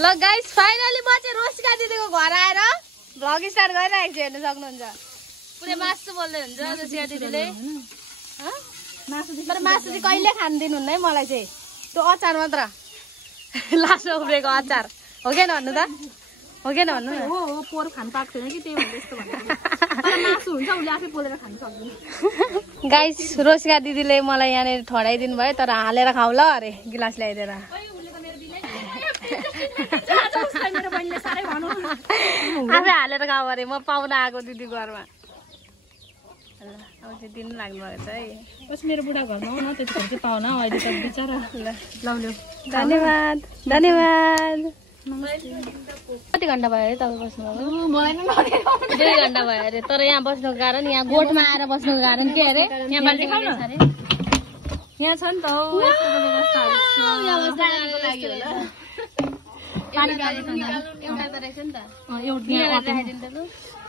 ल guys finally म चाहिँ रोसिका दिदीको घर आएर भ्लग स्टार्ट गरिरहेको छु, हेर्न सक्नुहुन्छ। पुरै मासु बोल्दै हुन्छ रोसिका दिदीले। मासु चाहिँ कहिले खान दिनुहुन्न है मलाई चाहिँ, त्यो अचार मात्र लास्टमा उब्रेको अचार हो कि भन्नु त, हो कि भन्नु न। हो पोर खान पाएको छैन कि त्यही भएर यस्तो भन्नु। मासु हुन्छ उसले आफै पोलेर खान सक्दैन। गाइस रोसिका दिदीले मलाई यहाँनिर ठडाइदिनु भयो, तर हालेर खाऊ ल अरे गिलास ल्याइदिएर। आफै हालेर खाऊ अरे, म पाहुना आएको दिदी घरमा। अब चाहिँ दिनु लाग्नु भएको छ है। बस मेरो बुढा घरमा हो न, त्यतिखेर चाहिँ पाहुना अहिले त बिचरा। ल धन्यवाद धन्यवाद। कति घन्टा भयो अरे तपाईँ बस्नुभएको? मलाई 2 घन्टा भयो अरे। तर यहाँ बस्नुको कारण, यहाँ गोठमा आएर बस्नुको कारण के अरे, यहाँ बाल्टी खाउँ न अरे। यहाँ छ नि त एउटा त रहेछ नि त,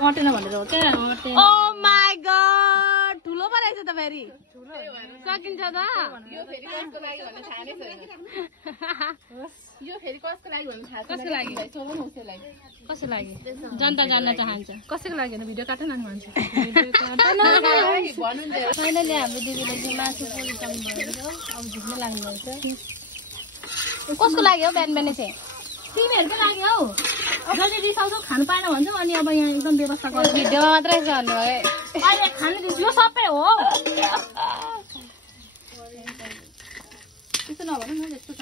अटेन भनेर हो क्या। ओ माई गॉड, ठुलो पो रहेछ त फेरि। सकिन्छ त यो फेरि कसको लागि भन्नु थाहा कसको लागि? कसको लागि जनता जान्न चाहन्छ? कसैको लागि होइन, भिडियो काट्न लानु भन्छ। फाइनली हाम्रो दिदीले चाहिँ मासु पोलिसक्नु भएको, अब झुक्न लाग्नु भएको छ। कसको लागि हो बिहान बिहानै चाहिँ? तिमीहरूकै लागि हौ, जति रिसाउँछौ खानु पाएन भन्छौ, अनि अब यहाँ एकदम व्यवस्था गर्नु। भिडियोमा मात्रै भन्नु भयो अहिले खानु दिन्छु, यो सबै हो। त्यस्तो नभन न, त्यस्तो छ।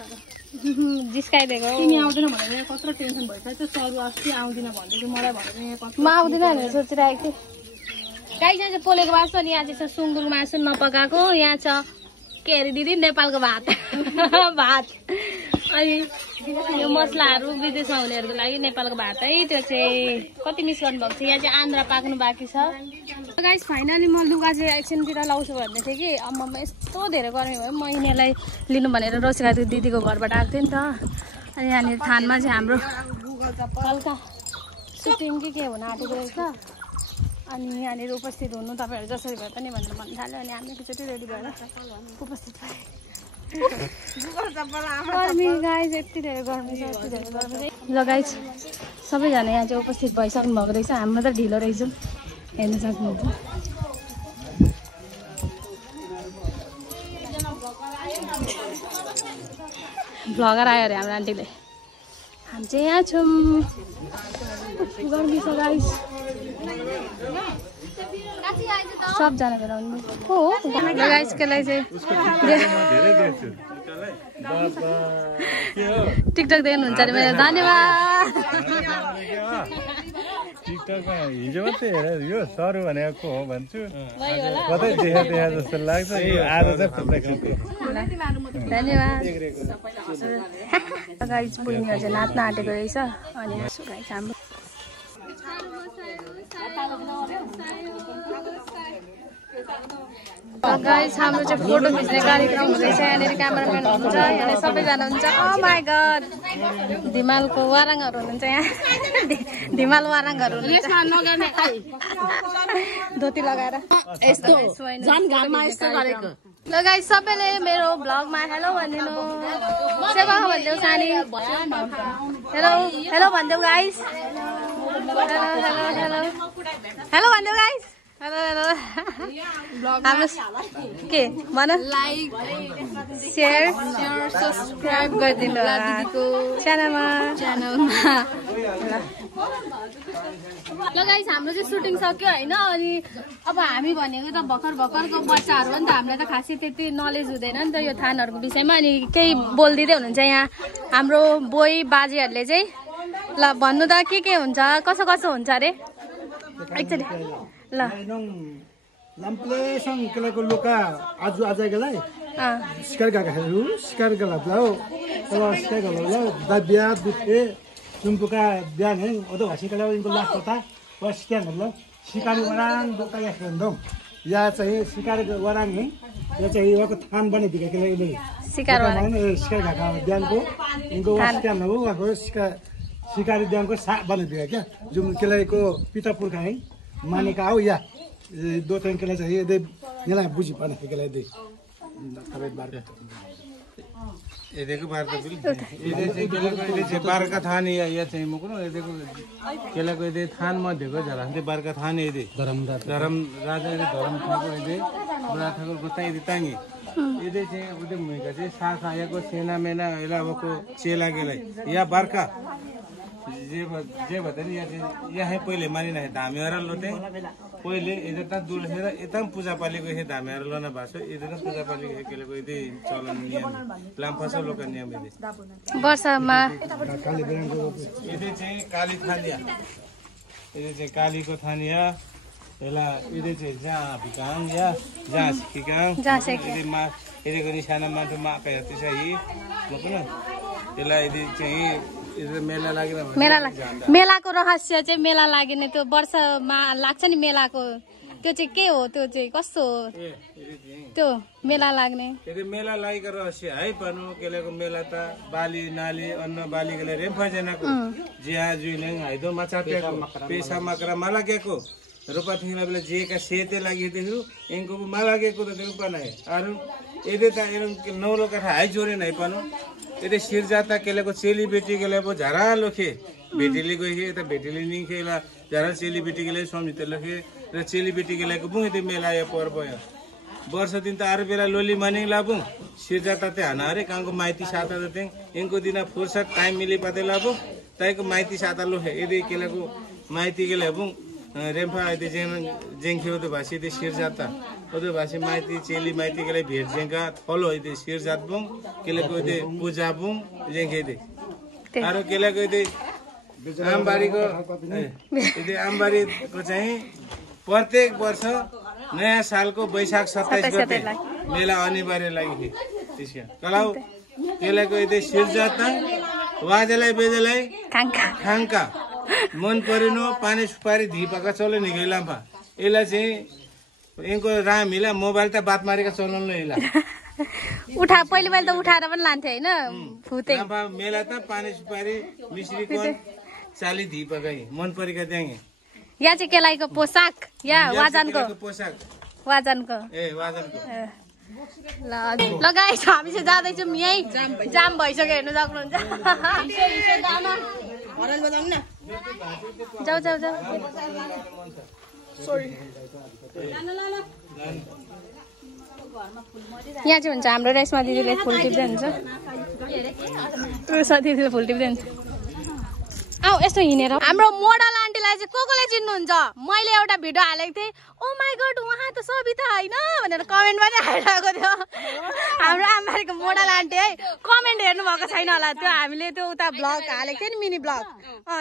जिस्काइदिएको। तिमी आउँदैन भनेर कत्रो टेन्सन भइसक्यो। सरू अस्ति आउँदिन भन्दै थियो मलाई भनेर म आउँदिन भनेर सोचिरहेको थिएँ। गाई यहाँ चाहिँ पोलेको मासु, अनि यहाँ चाहिँ छ सुँगुरको मासु नपकाएको, यहाँ छ के अरे दिदी नेपालको भात भात। अनि यो मसलाहरू विदेशमा हुनेहरूको लागि नेपालको भात है, त्यो चाहिँ कति मिस गर्नुभएको छ। यहाँ चाहिँ आन्द्रा पाक्नु बाँकी छ। गाइस फाइनली म लुगा चाहिँ एकछिनतिर लाउँछु भन्दै थिएँ कि, अब म यस्तो धेरै गर्मी भयो। म यिनीहरूलाई लिनु भनेर रोसिका दिदीको घरबाट आएको थिएँ नि त। अनि यहाँनिर थानमा चाहिँ हाम्रो हल्का सुटिङ के हुन आँटेको रहेछ। अनि यहाँनिर उपस्थित हुनु तपाईँहरू जसरी भए पनि भनेर भन्नु थाल्यो। अनि हामी एकचोटि रेडी भएर उपस्थित भएँ। गर्मी गाइस, यति धेरै गर्मी छ, यति धेरै गर्मी छ। ल गाइस सबैजना यहाँ चाहिँ उपस्थित भइसक्नु भएको रहेछ। हाम्रो त ढिलो रहेछौँ, हेर्न सक्नुहुन्छ। भ्लगर आयो अरे हाम्रो आन्टीले। हामी चाहिँ यहाँ छौँ, गर्मी छ गाइस। सबजना भेला आउनु को हो गाइस, केलाई चाहिँ टिकटक देख्नुहुन्छ अरे मेरो। धन्यवाद। टिकटकमा हिजो मात्रै हेरेर यो सरू भनेको को हो भन्छु, कतै देखा जस्तो लाग्छ। यो आज चाहिँ धन्यवाद। गाइस बहिनीहरू चाहिँ नाच्न आँटेको रहेछ। अनि गाइस हाम्रो गाइस हाम्रो चाहिँ फोटो खिच्ने कार्यक्रम हुँदैछ। यहाँनिर क्यामेराम्यान हुनुहुन्छ, यहाँनिर सबैजना हुन्छ। ओ माई गड, धिमालको वाराङहरू हुनुहुन्छ यहाँ। धिमाल वाराङहरू धोती लगाएर यस्तो झन् घाममा यस्तो गरेको। ल गाइस सबैले मेरो भ्लगमा हेलो भनिदिनु। सेवा भनिदेऊ सानी। हेलो हेलो भनिदेऊ गाइस। हेलो भनिदेऊ गाइस। Hello hello. हाम्रो के भन, लाइक सेयर सब्सक्राइब गरिदिनु होला दिदीको च्यानलमा। ल गाइस हाम्रो चाहिँ सुटिङ सक्यो होइन। अनि अब हामी भनेको त भर्खरको बच्चाहरू हो नि त, हामीलाई त खासै त्यति नलेज हुँदैन नि त यो थानहरूको विषयमा। अनि केही बोलिदिँदै हुनुहुन्छ यहाँ हाम्रो बोई बाजेहरूले चाहिँ। ल भन्नु त के हुन्छ, कसो हुन्छ अरे एकचोटि ल। लाम्प्लेसँग केलाको लोका आज गेलाय शिकार गाखाहरू शिकार गला जाओ तब शिकार गला ल दाबिया दुखे जुम्पुका बिहान है ओदो हसिकला इनको लास्ट पता बस स्ट्यान्ड ल शिकारी वराङ दोका याखन्दम या चाहिँ शिकार वराङ है। यो चाहिँ उहाँको थान बनाइदिएको केलाले शिकार वराङ शिकार गाखा बिहानको इनको स्ट्यान्ड हो। उहाँको शिकारी बिहानको सा बनाइदिएको क्या, जुन केलाको पिता पुर्खा है मानेका हो। या दो तीन केला चाहिए दे, यहाँ बुझी पाने के लिए दे, तब एक बार ये देखो बाहर तो बिल ये देखो बाहर का थान ये चाहिए मुझको ना ये देखो केला को ये थान मत देखो जरा हम बाहर का थान ये दे धर्म राजा ये धर्म ठाकुर ये बड़ा ठाकुर बता ये तांगे ये दे चाहिए उधर मुझे चाहिए साथ आया को सेना में ना इला वो को चेला के लिए या बाहर का जे बता नहीं ये है पहले मानी ना है दामी वाला लोटे पहिले इधर दूर है इतना पूजा पाली को है दामी वाला लोना बासो इधर पूजा पाली है केले को इधर चलन नियम प्लान फसल लोग नियम इधर वर्षा माँ इधर चाहिए काली थानिया इधर चाहिए काली को थानिया एला इधर चाहिए जहाँ बिकांग या जहाँ सिकांग इधर माँ इधर को निशाना माँ तो माँ पे रहती चाहिए मतलब ना एला इधर चाहिए मेलाको रहस्य चाहिँ मेला लाग्ने त्यो वर्षमा लाग्छ नि मेलाको त्यो चाहिँ के हो त्यो चाहिँ कस्तो हो त्यो मेला लाग्ने मेला लागेको रहस्य है पन्नु केलेको मेला त बाली नाली अन्न बाली गेले रेम्फा जनाको जिया जुइलेङ हाइदो माछा पेको पेसा मकरा माला केको रुपा थिंगला बेला जे का सेते लागि देहु एंको माला केको त देउ पना है अरु एदे त एरम नौलो कथा हाइ जोरे नै पन्नु ये सिर जाता केले को चेली बेटी के लिए वो जरा लोखे बेटीली को ही तो बेटीली नहीं खेला जरा चेली बेटी के लिए समझते लोखे रे चेली बेटी के लिए को बुंगे ते मेला ये पर्व है वर्ष दिन तो आर बेला लोली मानिंग लाबू सिर जाता ते अनारे कांग को माइती साता देते इनको दिना फुर्सत टाइम मिली पाते लाबू ताई को माइती साता लोहे ये केले को माइती के लिए बुंग रेम्फा आते जेंखे होते बासी ते सिर जाता होते बासी माइती चेली माइती के लिए भेट जेंगा फॉलो होते सिर जात बुंग केले को होते पूजा बुंग जेंखे दे आरो केले को होते आमबारी को इधर आमबारी को चाहिए प्रत्येक वर्ष नया साल को बैशाख 27 गते मेला अनिवार्य लगी है इसका कलाउ केले को इधर सिर जाता वाजलाई बेजलाई खांका मन परिनो पानी सुपारी धीपका चले निकला पा एला चाहिँ इनको राम हिला मोबाइल त बात मारेका चलन हिला उठा पहिले त उठाएर पनि लान्थे हैन फुते मेला त पानी सुपारी मिश्री कोन चाली धीपका मन परेका देंगे या चाहिँ केलाईको पोशाक या वाजनको पोशाक वाजनको ए वाजनको ल गाइस हामी चाहिँ जादै छौं यही जाम भइसक्यो हेर्नु सक्नुहुन्छ हरन बजाउँ न जाऊ सरी यहाँ चाहिँ हुन्छ हाम्रो रेसमा दिदीले फुल टिप्दै हुन्छ दिदीले फुल टिप्दै हुन्छ आऊ यस्तो हिँडेर हाम्रो मोडल आन्टीलाई चाहिँ कोले चिन्नुहुन्छ मैले एउटा भिडियो हालेको थिएँ ओ माई गॉड उहाँ त सबिता हैन भनेर कमेन्ट पनि आइरहेको थियो हाम्रो आमाको मोडल आन्टी है कमेन्ट हेर्नु भएको छैन होला त्यो हामीले त्यो उता ब्लग हालेको थियो नि मिनी ब्लग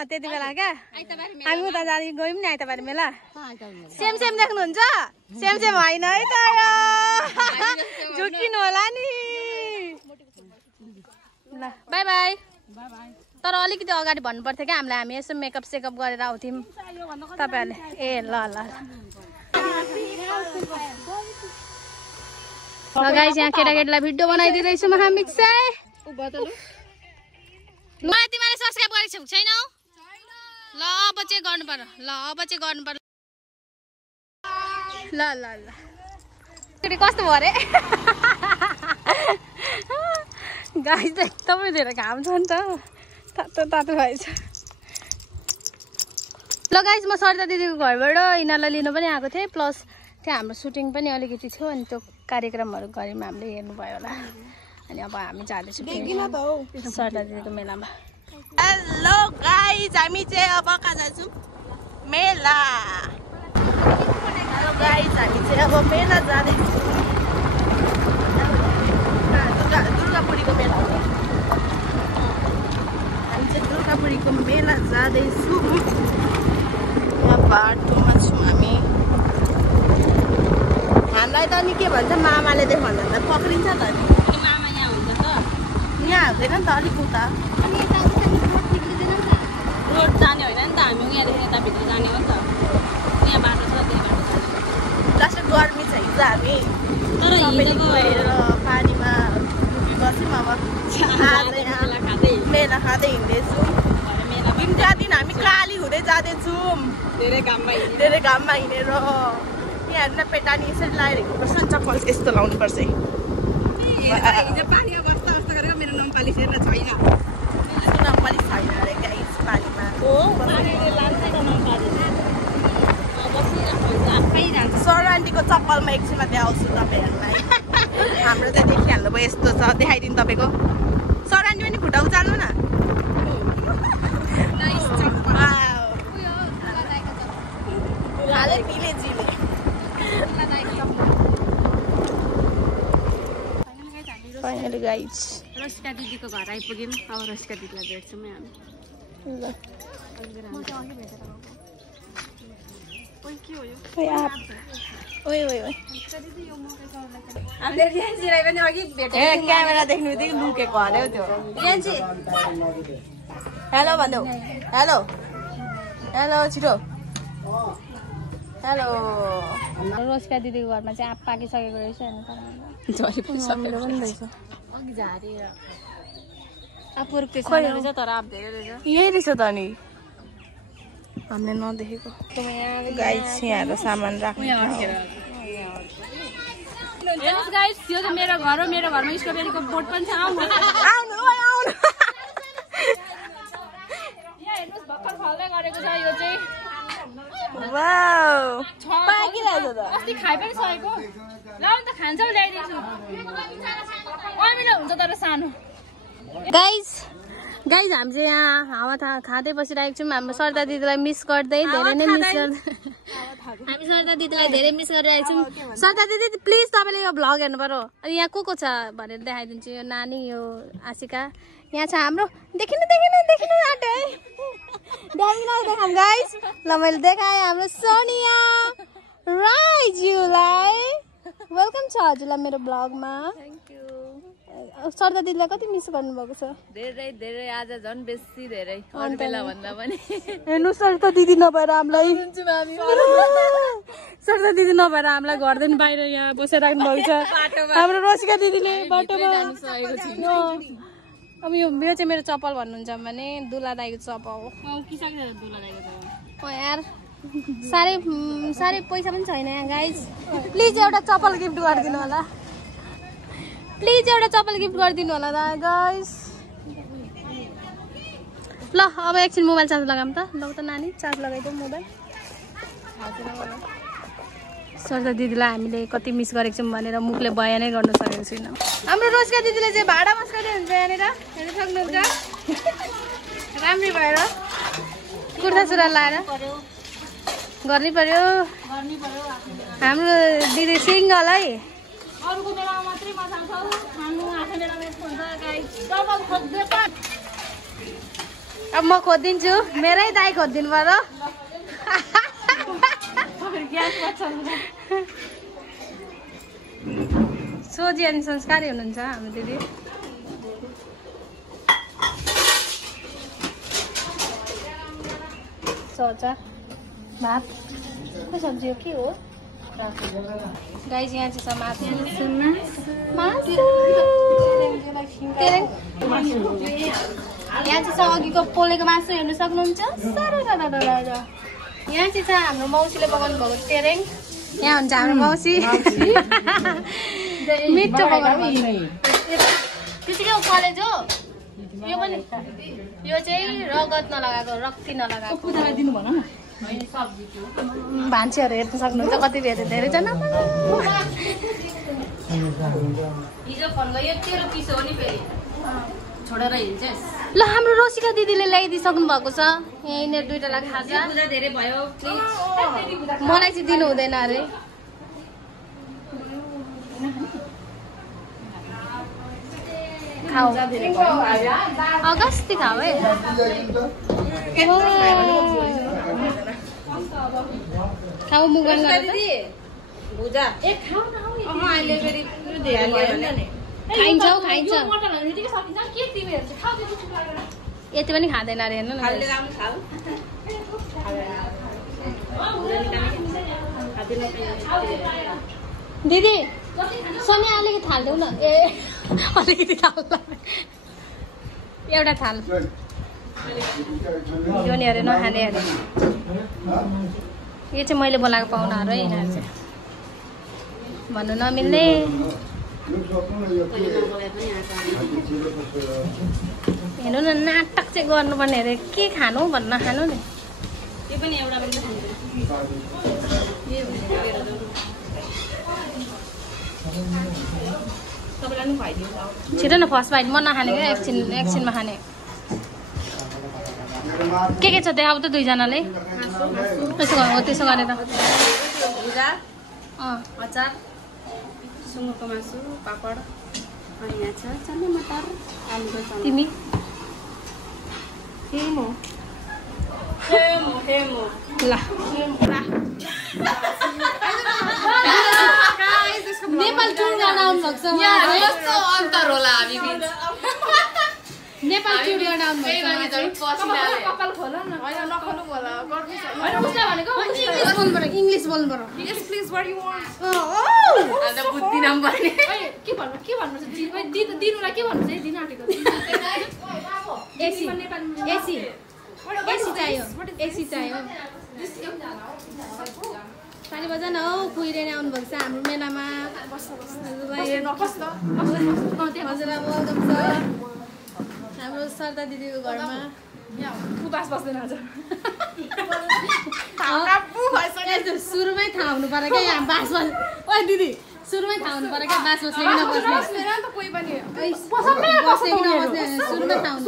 त्यति बेला क्या हामी उता जाँदै गयौँ नि आइतबार मेला सेम देख्नुहुन्छ सेम होइन है त झुकिनु होला नि ल बाई बाई तर अलिकति अगाडि भन्नु पर्थ्यो क्या हामीलाई हामी यसो मेकअप सेकअप गरेर आउँथ्यौँ तपाईँहरूले ए ल गाइस यहाँ केटाकेटीलाई भिडियो बनाइदिँदैछौँ हामी चाहिँ मलाई तिमीले सब्सक्राइब गरेको छैनौ ल अब चाहिँ गर्नु पर्यो ल कस्तो भयो अरे गाइस एकदमै धेरै घाम छ नि त तातो भएछ ल गाइस म सरिता दिदीको घरबाट यिनीहरूलाई लिनु पनि आएको थिएँ प्लस त्यहाँ हाम्रो सुटिङ पनि अलिकति थियो अनि त्यो कार्यक्रमहरू गऱ्यौँ हामीले हेर्नुभयो होला अनि अब हामी जाँदैछौँ सरिता दिदीको मेलामा हेलो गाइस हामी चाहिँ अब कहाँ जान्छौँ मेला हेलो गाइस हामी चाहिँ अब मेला जाँदैछौँ दुर्गापुरीको मेला दुर्गापुरीको मेला जाँदैछौँ यहाँ बाटोमा छौँ हामी हामीलाई त नि के भन्छ मामाले देखाउँदा त पक्रिन्छ त नि मामा यहाँ हुन्छ त यहाँ हुँदैन नि त अलिक उता रोड जाने होइन नि त हामी यहाँदेखि यताभित्र जाने हो नि त यहाँ बाटो छ त्यही बाटो छ लास्ट गर्मी छ हिजो हामी तर हिजोको पानीमा डुबिबस्यौँ अब मेला खाँदै हिँड्दैछौँ दिनका दिन हामी काली हुँदै जाँदैछौँ धेरै घाममा हिँडेर यहाँ हेर्नु पेटानी यसरी लगाएर हिँड्नुपर्छ नि चप्पल यस्तो लाउनुपर्छ नेपाली फेरि छैन नेपाली छैन अरे गाइस पानीमा सर आन्टीको चप्पलमा एकछिनमा देखाउँछु तपाईँहरूलाई हाम्रो चाहिँ देखिहाल्नु भयो यस्तो छ देखाइदिनु तपाईँको सर आन्टी पनि खुट्टा उचाल्नु न फाइनली गाइस रसिका दिदीको घर आइपुग्यौँ अब रसिका दिदीलाई भेट्छौँ हामी क्यामेरा देख्नु बित्तिकै लुकेको हरे त्यो हेलो भन्नु हेलो हेलो छिटो हेलो रोसिका दिदीको घरमा चाहिँ आँप पाकिसकेको रहेछ यही रहेछ त नि हामीले नदेखेको गाइस यहाँको सामान राख्नु हेर्नुहोस् गाइस यो त मेरो घर हो मेरो घरमा स्ट्रबेरीको बोट पनि छ आउनु यहाँ हेर्नुहोस् भर्खर फल्दै गरेको छ यो चाहिँ वाउ पाकिरहेछ त अस्ति खाइ पनि सकेको ल त खान्छौ ल्याइदिन्छु अमिलो हुन्छ तर सानो गाइस गाइस हामी चाहिँ यहाँ हावा खाँदै बसिरहेको छौँ हाम्रो सरदा दिदीलाई मिस गर्दै धेरै नै मिस गर्दै हामी सरदा दिदीलाई धेरै मिस गरिरहेको छौँ सरदा दिदी प्लिज तपाईँले यो भ्लग हेर्नु पर्यो अनि यहाँ को छ भनेर देखाइदिन्छु यो नानी यो आशिका यहाँ छ हाम्रो देखिनु आँटे है देखाउँ गाइस ल मैले देखाएँ हाम्रो सोनिया राईज्यूलाई वेलकम छ हजुरलाई मेरो ब्लगमा सरदा दिदीलाई कति मिस गर्नुभएको छ धेरै धेरै आज झन् बेसी धेरै अरू बेला भन्दा पनि हेर्नु सरदा दिदी नभएर हामीलाई सरदा दिदी नभएर हामीलाई घरदेखि बाहिर यहाँ बसेर राख्नु भएको छ हाम्रो रसिका दिदीले बाटोमा अब यो चाहिँ मेरो चप्पल भन्नुहुन्छ भने दुला दाईको चप्पल हो यार साह्रै पैसा पनि छैन यहाँ गाइस प्लिज एउटा चप्पल गिफ्ट गरिदिनु होला प्लिज एउटा चप्पल गिफ्ट गरिदिनु होला दा गाइस ल अब एकछिन मोबाइल चार्ज लगाऊँ त ल त नानी चार्ज लगाइदेऊ मोबाइल सरदा दिदीलाई हामीले कति मिस गरेको छौँ भनेर मुखले बयानै गर्न सकेको छैनौँ हाम्रो रोजका दिदीले चाहिँ भाडा मस्काउँदै हुन्छ यहाँनिर हेर्नु सक्नुहुन्छ राम्रै भएर कुर्ता सुरुवाल लाएर गर्नै पर्यो हाम्रो दिदी सिङ्गल है अरूको बेलामा मात्रै मजा आउँछ खानु आफ्नो बेलामा यस्तो हुन्छ गाइस डबल खोज्दै पाट अब म खोजिदिन्छु मेरै दाई खोजिदिनु पर्यो सोझी अनि संस्कारी हुनुहुन्छ हाम्रो दिदी सोचा भात को सब्जी हो के हो गाइस यहाँ चाहिँ मासु यहाँ चाहिँ छ अघिको पोलेको मासु हेर्नु सक्नुहुन्छ यहाँ चाहिँ छ हाम्रो मौसीले पकाउनु भएको तेरेङ यहाँ हुन्छ हाम्रो मौसी मिठो पकाउनु त्यतिकै कलेज हो यो पनि यो चाहिँ रगत नलगाएको रक्ती नलगाएको दिनु भन न भान्सेहरू हेर्न सक्नुहुन्छ कति धेरैजना हिजो फोन गयो 13 पिस हो नि फेरि छोडेर हिँड्छस् ल हाम्रो रसिका दिदीले ल्याइदिइसक्नु भएको छ यहीँनिर दुईटालाई खाजा पूजा धेरै भयो प्लिज मलाई चाहिँ दिनु हुँदैन अरे खाऊ अगस्ती खाऊ है खाऊ मुगन भुजा ए खाऊ न अहिले फेरि ध्यान लिएर नि खाइन्छ यो मटन हाल्नु ठिकै सकिन्छ के तिमीहरु चाहिँ खाऊ त्यति चुप लागेर यति पनि खाँदैन अरे हेर्नु न दिदी सोनिया अलिकति थाल्देऊ न ए अलिकति थाल एउटा थाल यो नि अरे नखाने अरे यो चाहिँ मैले बोलाएको पाहुनाहरू है यिनीहरू चाहिँ भन्नु नमिल्ने हेर्नु न नाटक चाहिँ गर्नुपर्ने अरे के खानु भन्न खानु नि छिटो न फर्स्ट बाइट म नखाने क्या एकछिनमा खाने के छ देखाउ त दुईजनाले त्यसो गरे त अचार सुँगुरको मासु पापड अनि यहाँ छ चना मटर आलुको चना तिमी हेमो ल नेपाल टुर गर्न आउनु भएको छ कस्तो अन्तर होला हामी बिच नेपाल टुर गर्न आउनु भएको छ कपाल खोल न हैन नखोल्नु होला गर्नु छ हैन उसले भनेको इंग्लिश बोल्नु पर्यो यस प्लिज व्हाट यु वान्ट अन्त बुद्धि नम्बर नि के भन्नु छ दिनुलाई के भन्नु छ दिन आटेको एसी चाहियो पानी बजा न हौ कुहिरेर आउनु भएको छ हाम्रो मेलामा हजुरलाई वेलकम छ हाम्रो सरदा दिदीको घरमा उपास बस्दैन आज सुरुमै थाहा हुनु पर्यो क्या यहाँ बास बस ओ दिदी सुरुमै थाहा हुनु पर्यो क्या बास बस्ने कि नबस्ने कोही पनि बस्ने कि नबस्ने सुरुमै थाहा हुनु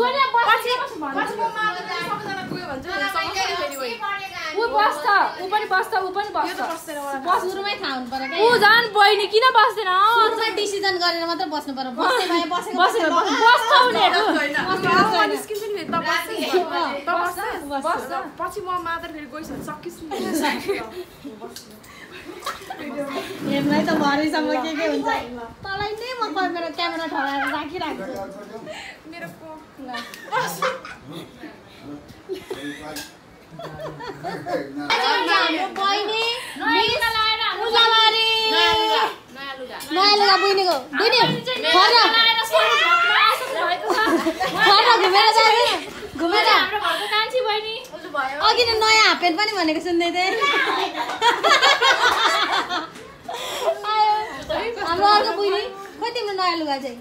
सुरुमै थाहा हुनु पर्यो क्या झन् बहिनी किन बस्दैन सुरुमै डिसिजन गरेर मात्र बस्नु पर्यो पछि म मात्र फेरि गइसक्छु सकिस् हेर्नै त भरेसम्म के हुन्छ तँलाई नै म मेरो क्यामेरा ठडाएर राखिराख्छु मेरो बहिनी नयाँ लुगा बुनेको घुमेर अघि नै नयाँ हाफपेन्ट पनि भनेको सुन्दै थिएँ हाम्रो अर्को बुझ्ने खोइ तिम्रो नयाँ लुगा चाहिँ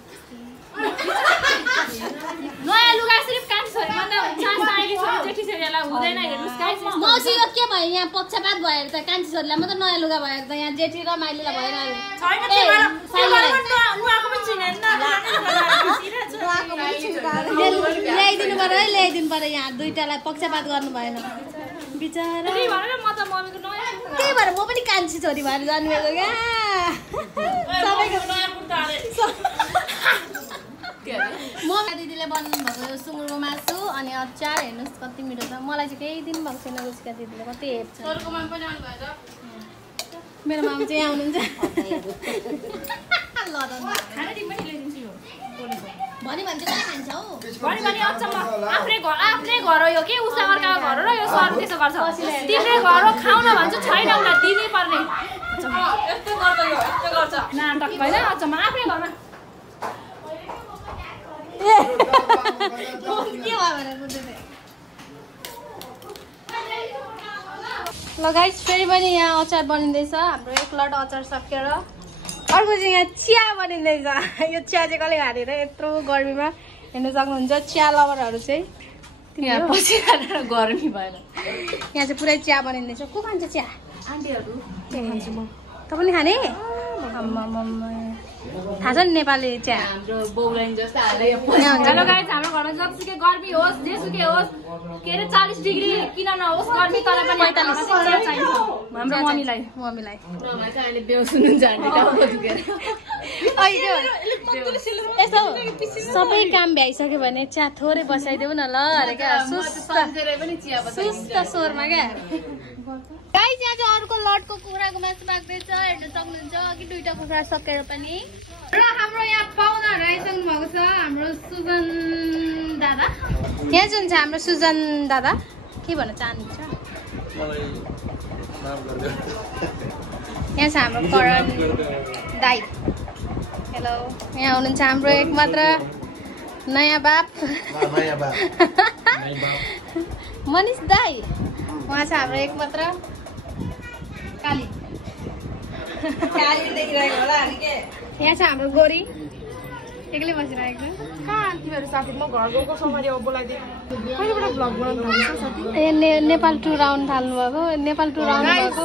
नयाँ लुगा सिर्फ कान्छी छोरी मात्रै हुन्छ साइली छोरी जेठी छोरीलाई हुँदैन हेर्नुस् गाइस मौसी यो के भयो यहाँ पक्षपात भएर त कान्छी छोरीलाई मात्र नयाँ लुगा भएर त यहाँ जेठी र माइलीलाई भइरह्यो ल्याइदिनु पर्यो है ल्याइदिनु पर्यो यहाँ दुईटालाई पक्षपात गर्नु भएन बिचरा त्यही भएर म पनि कान्छी छोरी भएर जानुभएको क्या म दिदीले बनाउनु भएको यो सुँगुरको मासु अनि अचार हेर्नुहोस् कति मिठो छ मलाई चाहिँ केही दिनु भएको छैन रुचिका दिदीले कति हेप्छ मेरो मामा चाहिँ यहाँ हुनुहुन्छ भनि भन्छ कहाँ खान्छ हौ आफ्नै घर हो यो के उसलाई अर्काको घर हो र यो सर त्यसो गर्छ तिम्रै घर हो खाउन भन्छु छैन उसलाई दिनै पर्ने यस्तो गर्छ नाटक होइन अचम्म आफ्नै घरमा ल गाइस फेरि पनि यहाँ अचार बनिँदैछ हाम्रो एक लट अचार सकेर अर्को चाहिँ यहाँ चिया बनिँदैछ यो चिया चाहिँ कसले हालेर यत्रो गर्मीमा हेर्नु सक्नुहुन्छ चिया लभरहरू चाहिँ यहाँ पछि गर्मी भएर यहाँ चाहिँ पुरै चिया बनिँदैछ को खान्छ चिया आन्टीहरू त पनि खाने थाहा छ नि नेपाली चिया हाम्रो बौलाइन जस्तो हेलो गाइस हाम्रो घरमा जतिसुकै गर्मी होस् जेसुकै होस् के अरे 40 डिग्री किन नहोस् गर्मी तर पनि 45 चिया चाहिन्छ हाम्रो मम्मीलाई अहिले बेहोस हुनुहुन्छ यस्तो सबै काम भ्याइसक्यो भने चिया थोरै बसाइदेऊ न ल अरे क्या सुस्त स्वरमा क्या गाइस यहाँ चाहिँ अर्को लटको कुखुराको मासु पाक्दैछ हेर्न सक्नुहुन्छ अघि दुईटा कुखुरा सकेर पनि र हाम्रो यहाँ पाहुनाहरू आइसक्नु भएको छ हाम्रो सुजन दादा यहाँ जुन छ हाम्रो सुजन दादा के भन्न चाहनुहुन्छ यहाँ छ हाम्रो करण दाई हेलो यहाँ हुनुहुन्छ हाम्रो एक मात्र नयाँ बाप मनिष दाई उहाँ छ हाम्रो एक मात्र काली यहाँ छ हाम्रो गोरी एक्लै बसिरहेको छ कहाँ तिमीहरू साथी म घर गएको समरी अब बोलाइदिएँ कहिलेबाट भ्लग बनाउनु थाल्छ साथी नेपाल टुर आउनु थाल्नु भएको नेपाल टुर आउनु भएको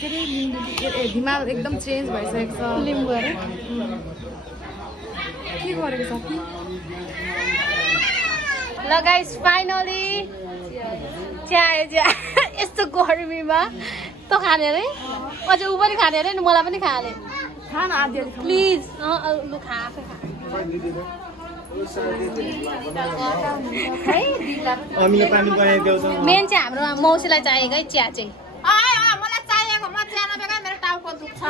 के अरे दिमाग एकदम चेन्ज भइसकेको छ लिम्बू अरे के गरेको साथी ल गाइस फाइनली चिया यस्तो गर्मीमा तँ खाने अरे अझ ऊ पनि खाने अरे मलाई पनि खाने खान आधी प्लिज लु खा आफै खा अमिले पानी बनाइदेऊ त मेन चाहिँ हाम्रो मौसीलाई चाहिएको है चिया चाहिँ मलाई चाहिएको म चिया नभएको मेरो टाउको दुख्छ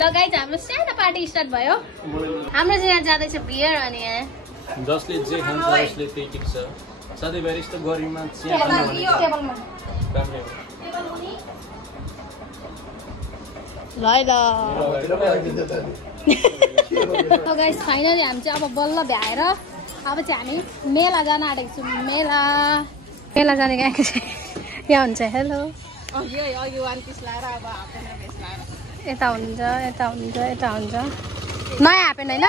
ल गाइस हाम्रो सानो पार्टी स्टार्ट भयो हाम्रो चाहिँ यहाँ जाँदैछ बियर अनि यहाँ जसले जे खान्छ उसले त्यही टिक्छ साथीभाइ यस्तो गर्मीमा टेबलमा ल गाइस फाइनली हामी चाहिँ अब बल्ल भ्याएर अब चाहिँ हामी मेला जान आँटेको छौँ मेला जाने गएको चाहिँ यहाँ हुन्छ हेलो यता हुन्छ नयाँ हापेन होइन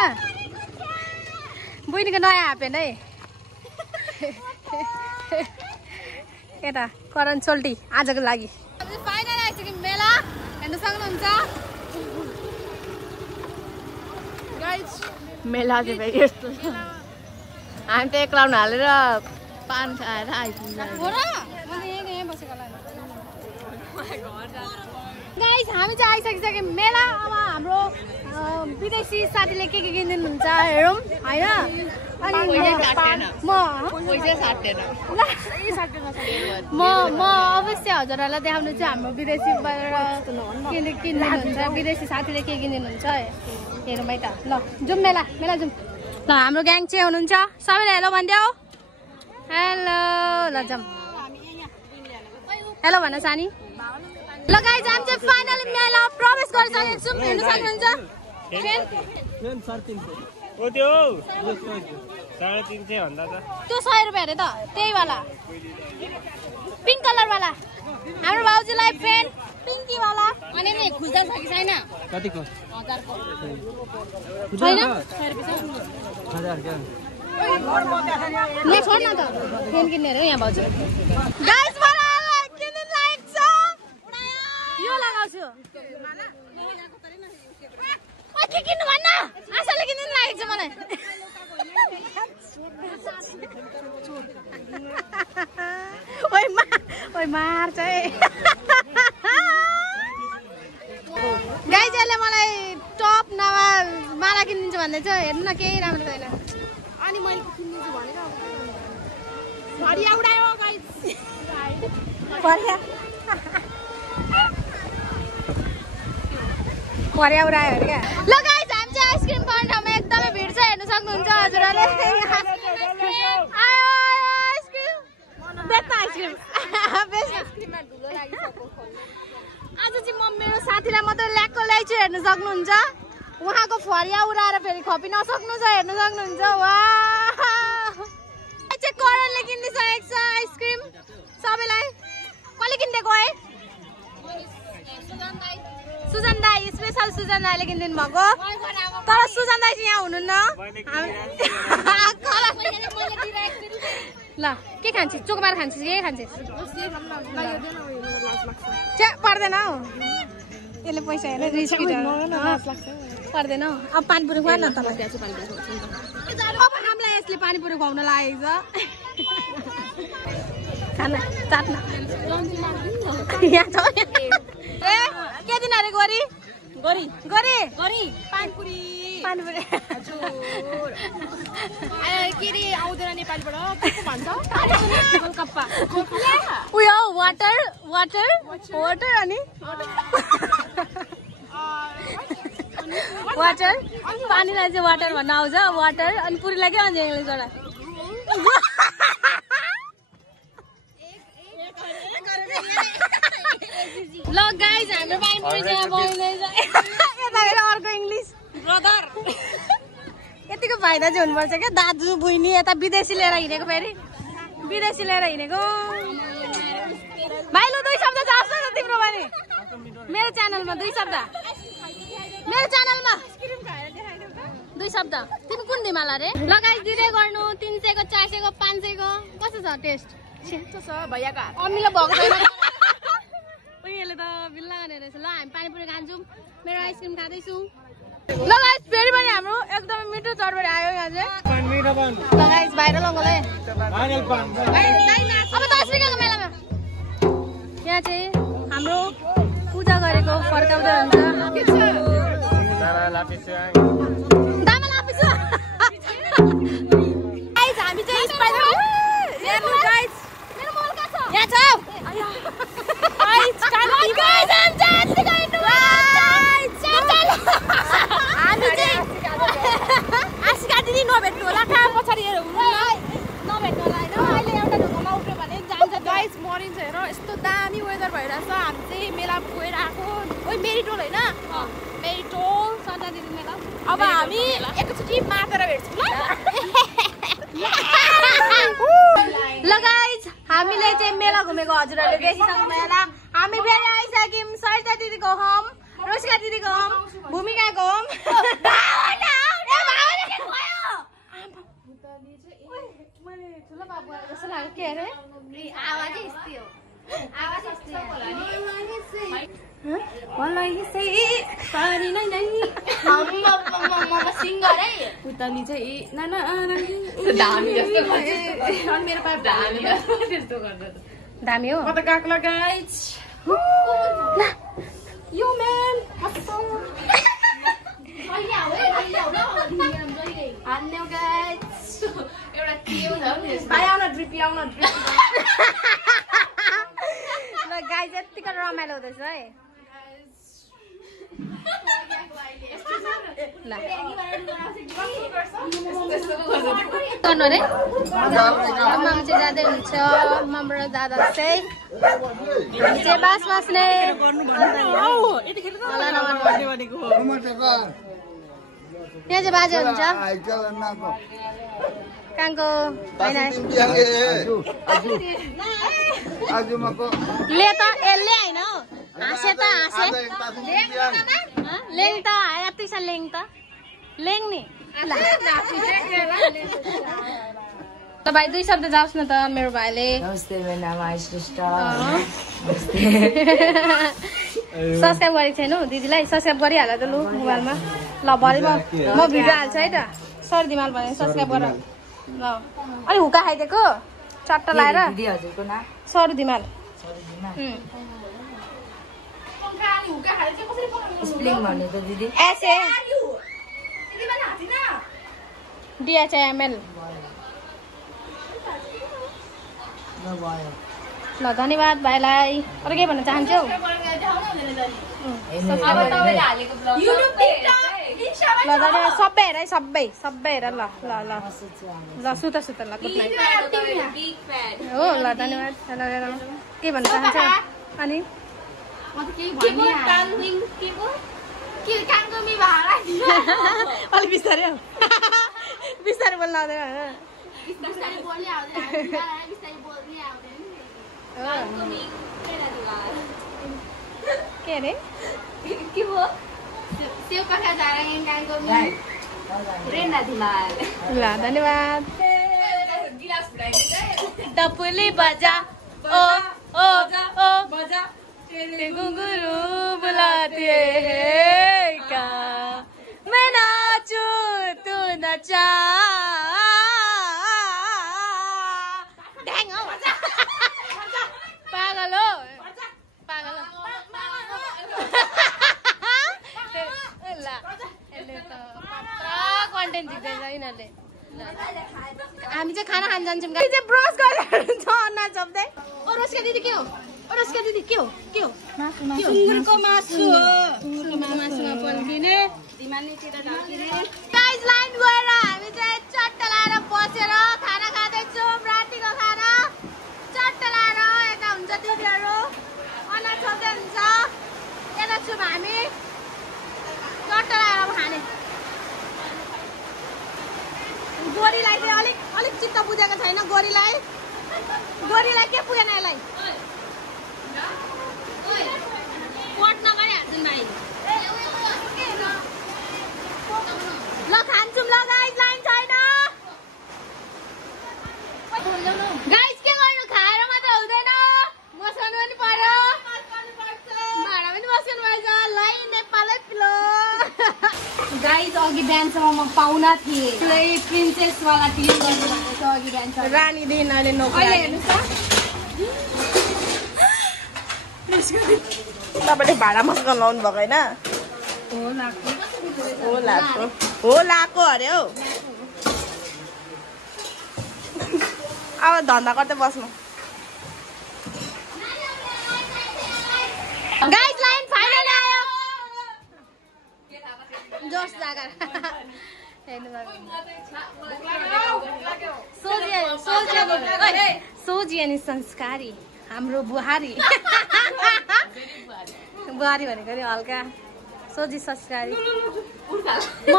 बहिनीको नयाँ हापेन है यता करण सोल्टी आजको लागि फाइनल आइसक्यो मेला हेर्नु सक्नुहुन्छ मेला चाहिँ भाइ यस्तो हामी त एक्लाउन हालेर पान खाएर आइपुग्छ गाइस हामी चाहिँ आइसकिसक्यो मेला अब हाम्रो विदेशी साथीले के किनिदिनुहुन्छ हेरौँ होइन अनि म अवश्य हजुरहरूलाई देखाउनु चाहिँ हाम्रो विदेशीबाट किनिदिनुहुन्छ विदेशी साथीले के किनिदिनुहुन्छ हेरौँ है त ल जाउँ मेला जाउँ ल हाम्रो ग्याङ चाहिँ हुनुहुन्छ सबैले हेलो भनिदेऊ हेलो ल जाउँ हेलो भन सानी ल गाइस हामी चाहिँ फाइनली मेला प्रवेश गरिसकेको छौँ हेर्नु सक्नुहुन्छ त्यो 100 रुपियाँ अरे त त्यही वाला पिङ्क कलर वाला हाम्रो भाउजूलाई पेन पिङ्की वाला अनि नि खुल्दा छ कि छैन कतिको 1000 को छैन 1000 ले छोड न त पेन किन्ने रे यहाँ भाउजू गाइस मलाई किन्नु लाग्छ यो लगाउँछु ओ के किन्नु भन्न आशाले किन्नु लागेको छ मलाई ओइ मार्छ है गाइस यसले मलाई टप नभए माला किनिदिन्छ भन्दै छ हेर्नु न केही राम्रो छैन अनि मैले किनिदिन्छु भनेर हरिया उडायो गाइस पर्या उडायो अरे क्या ल गाइस हामी चाहिँ आइसक्रिम खाने ठाउँमा एकदमै भिड छ हेर्नु सक्नुहुन्छ हजुरहरूले आज चाहिँ म मेरो साथीलाई मात्रै ल्याकको ल्याइछु हेर्नु सक्नुहुन्छ उहाँको फरिया उडाएर फेरि खपि नसक्नु छ हेर्नु सक्नुहुन्छ चाहिँ करणले किनिदिइसकेको छ आइसक्रिम सबैलाई कसले किनिदिएको है सुजन दाई स्पेशल सुजन दाईले किनिदिनु भएको तर सुजन दाई चाहिँ यहाँ हुनुहुन्न ल के खान्छस् चोकबार खान्छस् के खान्छस् पर्दैन हौ यसले पैसा हेरेर पर्दैन अब पानीपुरी खुवा न त अब हामीलाई यसले पानीपुरी खुवाउन लागेको छ खाना चाट्न यहाँ छ ए के दिन अरे गोरी गोरी गोरी गोरी पानीपुरी पानीपुरी के रे आउँदैन नेपालबाट के भन्छ गोलगप्पा उयो वाटर वाटर वाटर अनि वाटर पानीलाई चाहिँ वाटर भन्न आउँछ वाटर अनि पुरीलाई के भन्छ इङ्ग्लिसबाट ल गाइज हाम्रो पानीपुरी चाहिँ बनिँदैछ यता अर्को इङ्ग्लिस ब्रदर यतिको फाइदा चाहिँ हुनुपर्छ क्या दाजु बहिनी यता विदेशी लिएर हिँडेको फेरि विदेशी लिएर हिँडेको भाइ ल 2 शब्द जान्छ न तिम्रो पनि मेरो च्यानलमा 2 शब्द मेरो च्यानलमा 2 शब्द तिमी कुन दिमाला रे लगाइ दिदै गर्नु 300 को 400 को 500 को कस्तो छ टेस्ट छिटो छ भैयाको हात अमिलो भएको छैन उनीहरुले त बिल्ला गर्ने रहेछ ल हामी पानीपुरी खान्छौँ मेरो आइसक्रिम खादैछु ल गाइस फेरि पनि हाम्रो एकदमै मिठो चटपटी आयो यहाँ चाहिँ मिठो पान ल गाइस भाइरल अङ्गल है भाइरल पान अब 10 रुपैयाँको मेलामा यहाँ चाहिँ हाम्रो पूजा गरेको फर्काउँदै हुन्छ दामा लापिसु दामा लापिसु गाइस हामी चाहिँ स्पाइडर हेर्नु गाइस मेरो मोल का छ यहाँ छ गाइस गाइस हम जान्छु गाइस हामी चाहिँ आशिका दिदी नभेट्नु होला कहाँ पछाडि हेरौँ नभेट्नु होला हैन अहिले एउटा ढोकामा उठ्यो भने जान्छ गाइस मरिन्छ हेर यस्तो दामी वेदर भइरहेछ हामी चाहिँ मेला गएर आएको ओइ मेरिटोल हैन मेरिटोल सदा दिदी मेला अब हामी एकचोटि मातेर भेट्छौँ ल गाइस हामीले चाहिँ मेला घुमेको हजुरहरूले देखिसक्नु होला हामी फेरि आइसक्यौँ सरिता दिदीको होम रोसिका दिदीको होम भूमिकाको होम मैले ठुलो बाबु जस्तो लाग्यो के अरे आवाजै यस्तै हो आवाजै यस्तै सिङ्गर है पुतली चाहिँ नाना मेरो पाप दामी हो कता गएको ल गाइस यो म्यान हान्ने गाइस एउटा के हो भाइ आउन ड्रिपी आउन ड्रिपी ल गाइस यतिको रमाइलो हुँदैछ है गर्नु अरे मामा चाहिँ जाँदै हुन्छ मामाबाट दादा चाहिँ हामी चाहिँ बास बास्ने यहाँ चाहिँ बाजे हुन्छ कहाँको ले त यसले होइन हाँसे त हाँसे लेङ त यति छ लेङ त लेङ नि त भाइ 2 शब्द जाओस् न त मेरो भाइले सब्सक्राइब गरेको छैनौ दिदीलाई सब्सक्राइब गरिहाल त लु मोबाइलमा ल भरे म भिडियो हाल्छु है त सर्दिमाल भने सब्सक्राइब गर ल अलि हुक्का खाइदिएको चट्टा लाएर सरू दिमाल ऐसे DHML ल धन्यवाद भाइलाई अरू के भन्न चाहन्छौ ल धन्यवाद सबै हेर है सबै हेर ल ल ल ल सुत ल गुड नाइट हो ल धन्यवाद के भन्न चाहन्छौ अनि अलिक बिस्तारै हो बिस्तारै बोल्न आउँदैन के अरे के हो त्यो पका ल धन्यवाद टपुली बजा ओ ओ ओ बजा तेरे घुंघरू बुलाते हैं क्या मैं नाचूं तू नचा पागल हो कन्टेन्ट झिक्दैछ यिनीहरूले हामी चाहिँ खाना खान जान्छौँ चाहिँ ब्रस गरेर छ अन्ना जप्दै रोसिका दिदी के हो रोसिका दिदी के हो सुँगुरको मासु हो सुँगुरको मासुमा पल्किने गाइस लाइन गएर हामी चाहिँ चट्टा लाएर बसेर खाना खाँदैछौँ रातिको खाना चट्टा लाएर यता हुन्छ दिदीहरू अन्ना छोप्दै हुन्छ यता छौँ हामी चट्टा लाएर अब खाने गोरीलाई चाहिँ अलिक चित्त बुझेको छैन गोरीलाई के पुगेन यसलाई खान्छौँ ल गाइस, लाइन छैन गाइस। के गर्नु, खाएर मात्र हुँदैन, बसाउनु पनि पर्यो, भाडा पनि बसाउनु पर्छ। लाइन नेपालै पिलो गाइस। अघि बिहानसम्म म पाहुना थिएँ, प्रिन्सेस वाला टिम गर्नु भएको छ अघि बिहान। रानीदेखि अहिले नोकरी। हेर्नुहोस् त तपाईँले भाडा मस्का लाउनु भएको होइन? हो लाको अरे हौ। अब धन्दा गर्दै बस्नु। गाइस लाइन फाइनल आयो। जोस जागर सोझी अनि संस्कारी हाम्रो बुहारी। बुहारी भनेको नि हल्का सोझी संस्कारी। म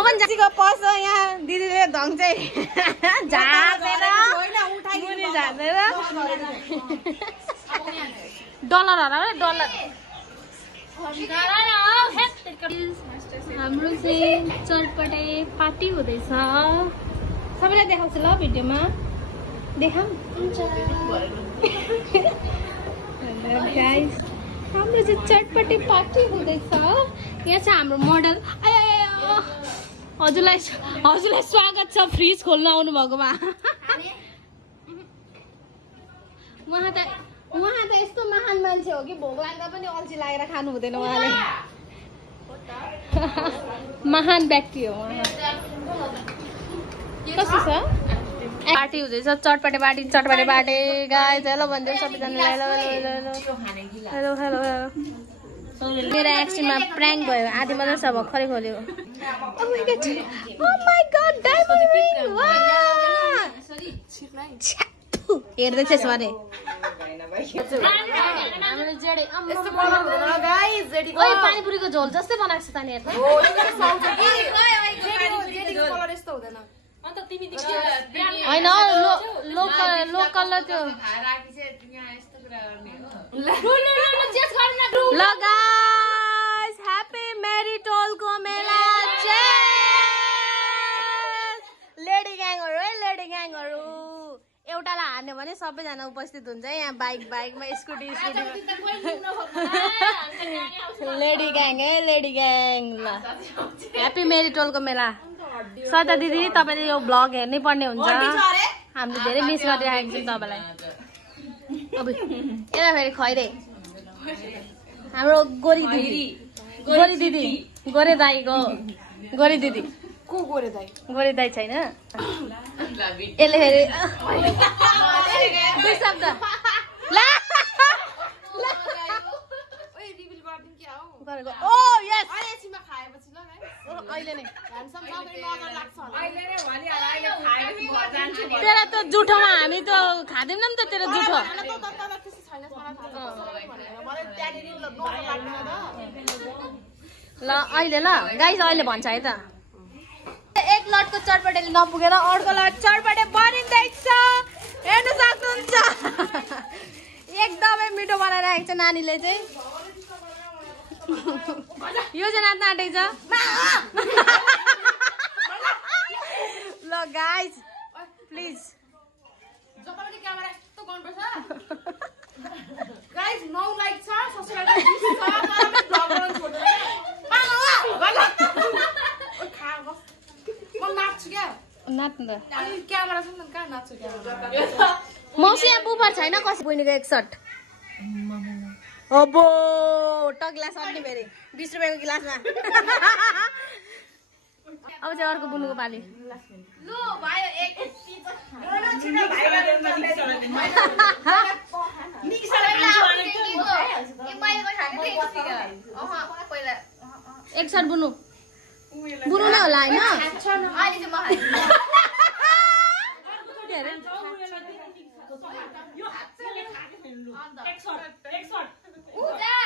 पनि जातिको पस यहाँ दिदीले ढङ चाहिँ झाँदेर मुनि झाँदेर डलर हरा डलर। हाम्रो चाहिँ चटपटे पार्टी हुँदैछ, सबैलाई देखाउँछु ल भिडियोमा। देखाऊँ गाइस, हाम्रो चाहिँ चटपटे पार्टी हुँदैछ। यहाँ छ हाम्रो मोडल। हजुरलाई स्वागत छ फ्रिज खोल्न आउनु भएकोमा। उहाँ त यस्तो महान मान्छे हो कि भोक लाग्दा पनि अल्छी लागेर खानु हुँदैन उहाँले। महान व्यक्ति हो उहाँ। कस्तो छ पार्टी हुँदैछ, चटपटे पार्टी गाइस। हेलो भनिदियो सबैजनालाई। Hello hello hello. मेरो एक्सनमा प्र्याङ्क भयो, आधी मात्रै छ भर्खरै खोल्यो। Oh my God diamond ring. हेर्दै थिएछ भने हाम्रो जेडी ओइ पानीपुरीको झोल जस्तै बनाएको छ तानी। हेर्नु होइन लोकल त्यो ल गाइस, ह्यापी मेरिटोलको मेला। लेडी ग्याङहरू है, लेडी ग्याङहरू एउटालाई हार्ने भने सबैजना उपस्थित हुन्छ यहाँ बाइकमा स्कुटी। लेडी ग्याङ है, लेडी ग्याङ। ल ह्यापी मेरिटोलको मेला। सता दिदी तपाईँले यो भ्लग हेर्नै पर्ने हुन्छ, हामीले धेरै मिस गरिरहेको छौँ तपाईँलाई। अब यता फेरि खैरे हाम्रो गोरे दिदी गोरे दिदी को गोरे दाइ छैन। यसले फेरि दुई शब्द तेरा त जुठोमा हामी त खाँदैनौँ त तेरो जुठो। ल अहिले ल गाइस, अहिले भन्छ है त। एक लटको चटपटेले नपुगेर अर्को लट चटपटे बनिँदैछ, हेर्नु सक्नुहुन्छ। एकदमै मिठो बनाइरहेको छ नानीले चाहिँ। यो चाहिँ नाच्न आँटेको छ। ल गाइस प्लिज गाइस 9 लाइक छ, सब्स्क्राइब मौसी यहाँ बुफर छैन कसै बहिनीको 61। अब टग्ला सक्ने फेरि 20 रुपियाँको गिलासमा। अब चाहिँ अर्को बुनुको पाली। लु भयो एक एक सर्ट बुनु नै होला होइन।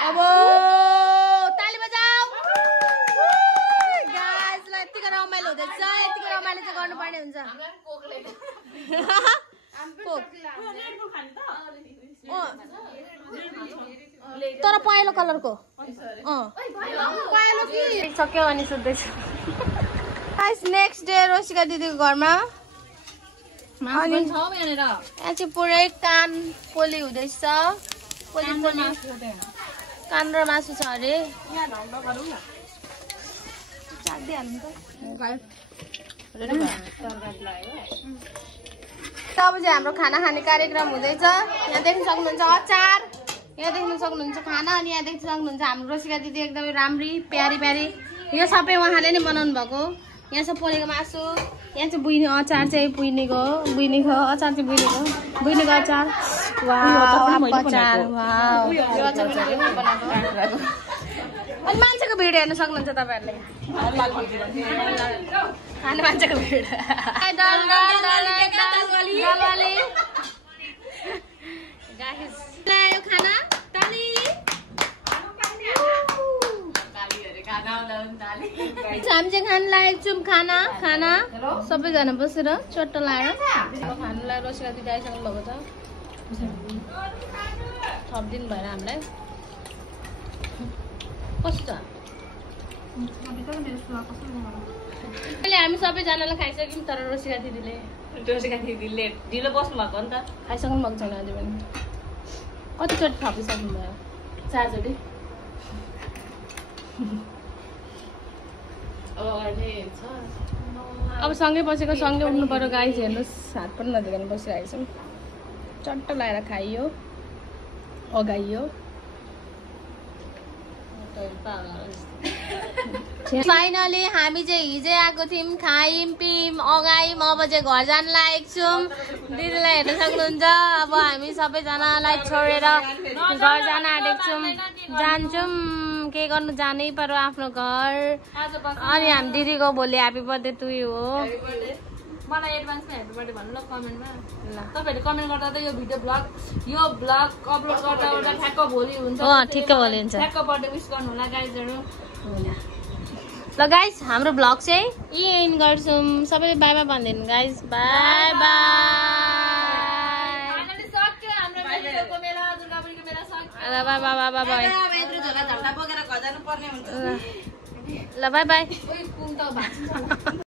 अब ताली बजाऊ गाइसलाई। यतिको रमाइलो हुँदैछ, यतिको रमाइलो चाहिँ गर्नुपर्ने हुन्छ। तर पहेँलो कलरको सक्यो अनि सुत्दैछु। गाइस नेक्स्ट डे रोसिका दिदीको घरमा मासु पनि छ यहाँनिर। यहाँ चाहिँ पुरै कान पोली हुँदैछ। कान र मासु छ अरे। अब चाहिँ हाम्रो खाना खाने कार्यक्रम हुँदैछ। यहाँ देख्न सक्नुहुन्छ अचार, यहाँ देख्न सक्नुहुन्छ खाना, अनि यहाँ देख्न सक्नुहुन्छ हाम्रो रोसिका दिदी एकदमै राम्री प्यारी प्यारी। यो सबै उहाँले नै बनाउनु भएको। यहाँ चाहिँ पोलेको मासु, यहाँ चाहिँ बुइने अचार चाहिँ बुइनेको अचार चाहिँ बुइनेको अचार। अचार यो अचार बनाएको। अनि मान्छेको भिड हेर्न सक्नुहुन्छ तपाईँहरूले। खाने मान्छेको भिड। खाना हामी चाहिँ खान लागेको छौँ। खाना सबैजना बसेर चट्ट लाएर खानालाई रोसिका दिदी आइसक्नु भएको छ। थपिदिनु भएर हामीलाई कस्तो छ अहिले हामी सबैजनालाई खाइसक्यौँ। तर रोसिका दिदीले ढिलो बस्नु भएको हो नि त, खाइसक्नु भएको छैन अझै पनि। कतिचोटि थपिसक्नु भयो? 4 चोटि। अब सँगै बसेको सँगै उठ्नु पर्यो। गाइस हेर्नुहोस्, हात पनि नदिकन बसिरहेको छौँ। चट्ट लगाएर खाइयो, अगाइयो। फाइनली हामी चाहिँ हिजै आएको थियौँ, खायौँ पियौँ अगायौँ। अब चाहिँ घर जान लागेको छौँ। दिदीलाई हेर्न सक्नुहुन्छ। अब हामी सबैजनालाई छोडेर घर जान आँटेको छौँ। जान्छौँ, के गर्नु जानै पर्यो आफ्नो घर। अनि हामी दिदीको भोलि ह्याप्पी बर्थडे टु यु हो। मलाई एडभान्समा ह्याप्पी बर्थडे भन्नु ल कमेन्टमा। ल तपाईँहरूले कमेन्ट गर्दा त यो ब्लग अपलोड गर्दा ठ्याक्क भोलि हुन्छ। ठिक्क भोलि हुन्छ। ठ्याक्क बर्थडे विस गर्नु होला गाइजहरू। ल गाइस हाम्रो ब्लग चाहिँ यही एन्ड गर्छौँ। सबैले बाई बाई भनिदिनु गाइस। By by. ल बाई बाई।